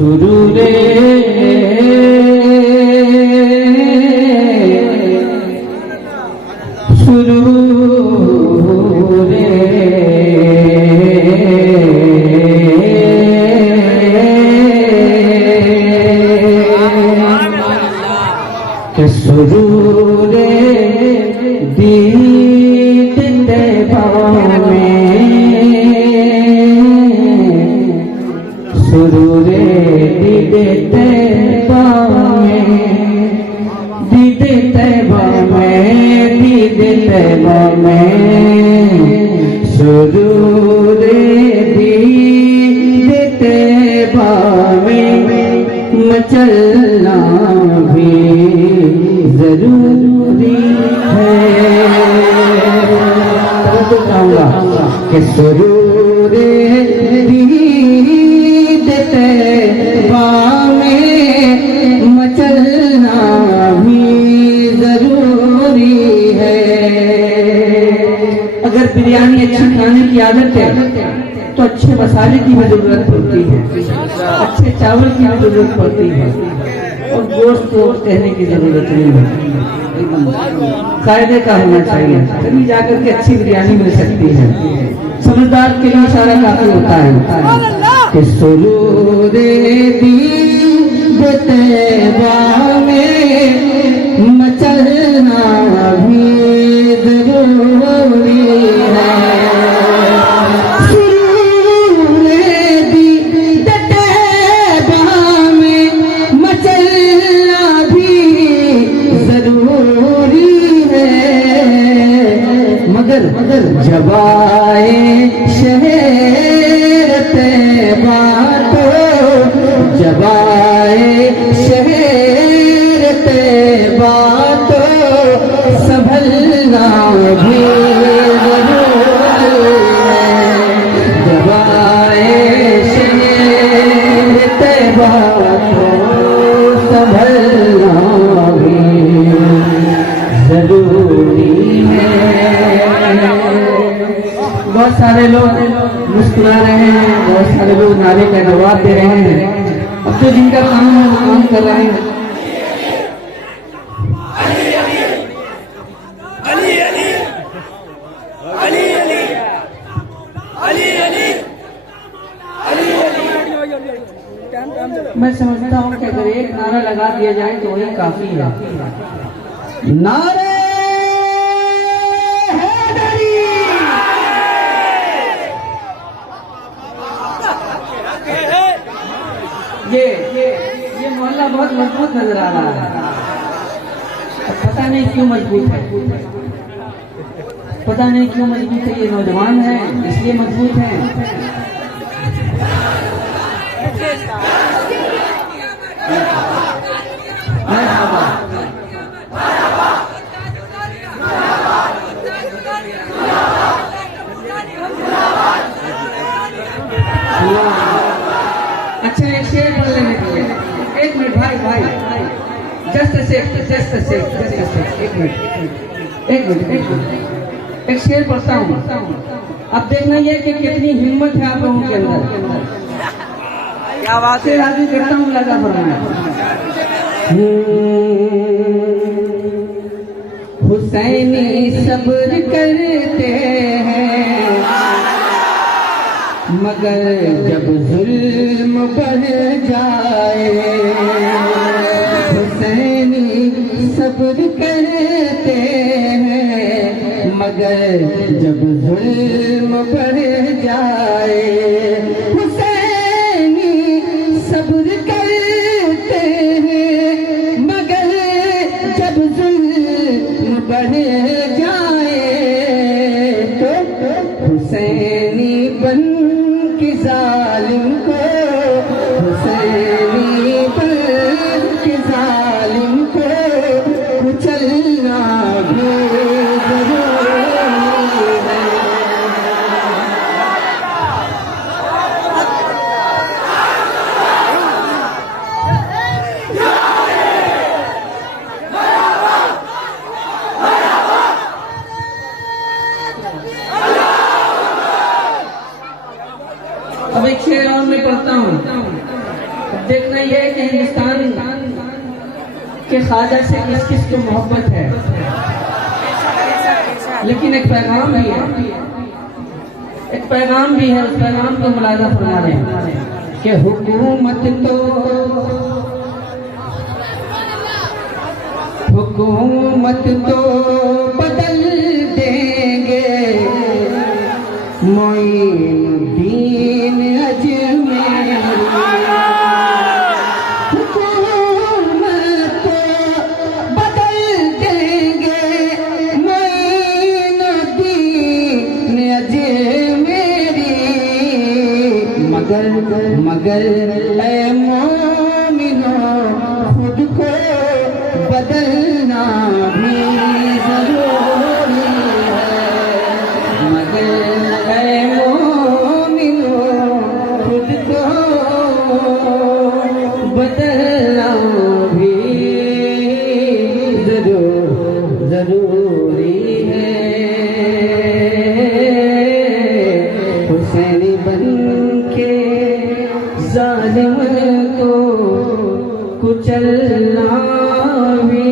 सुरूरे सुरूरे के सुरूरे दीद तैबा में सुरूरे दीद तैबा में दीद तैबा में दीद तैबा में सुरूरे दीद तैबा में मचलना भी जरूरी है। तो कहूँगा कि सुरूरे दीद तैबा में मचलना भी जरूरी है। अगर बिरयानी अच्छी खाने की आदत है तो अच्छे मसाले की भी जरूरत पड़ती है, अच्छे चावल की भी जरूरत पड़ती है और गोश्त तो कहने की जरूरत नहीं है। कायदे का होना चाहिए तभी जाकर के अच्छी बिरयानी मिल सकती है। समझदार के लिए सारा काफी होता है कि सुरूरे दीद तैबा में मचलना भी जरूरी है। सुरूरे दीद तैबा में मचलना भी जरूरी है। मगर जब आए शहर तैबा तो जब आए शहर तैबा तो संभलना भी जरूरी है। जब आए शहर तैबा तो संभलना भी जरूरी है। बहुत सारे लोग मुस्कुरा रहे हैं, बहुत सारे लोग नारे का जवाब दे रहे हैं। अब तो जिनका काम है वो काम कर रहे हैं। मैं समझता हूँ कि अगर एक नारा लगा दिया जाए तो वही काफी है। नारे ये मोहल्ला बहुत मजबूत नजर आ रहा है। पता नहीं क्यों मजबूत है, पता नहीं क्यों मजबूत है। ये नौजवान है इसलिए मजबूत है। अच्छा एक शेर बोल लेने दीजिए। एक मिनट भाई भाई जस्ट एक मिनट एक शेर पढ़ता हूँ। अब देखना ये कि कितनी हिम्मत है आप लोगों के अंदर। क्या बात है। आगे करता हूँ लगा फरमाना। हुसैनी सब्र करते हैं मगर जब जुल्म बढ़ जाए। हुसैनी सब्र करते हैं मगर जब जुल्म बढ़ जाए। हुसैनी सब्र करते हैं मगर जब जुल्म बढ़ जाए तो हुसैनी बन के जालिम को हुसैनी बन के जालिम को कुचलना भी जरूरी है। अब एक कि ख्वाजा से किस किस को मोहब्बत है, लेकिन एक पैगाम भी है, एक पैगाम भी है। उस पैगाम को मुलाजा फरमा रहे हैं कि हुकूमत तो बदल देंगे मोइनुद्दीन अजमेरी। हुकूमत तो बदल देंगे मोइनुद्दीन अजमेरी, मगर ऐ मोमिनो खुद को बदलना भी जरूरी है। मगर ऐ मोमिनो खुद को बदलना भी जरूरी है। हुसैनी बन के जालिम को कुचलना भी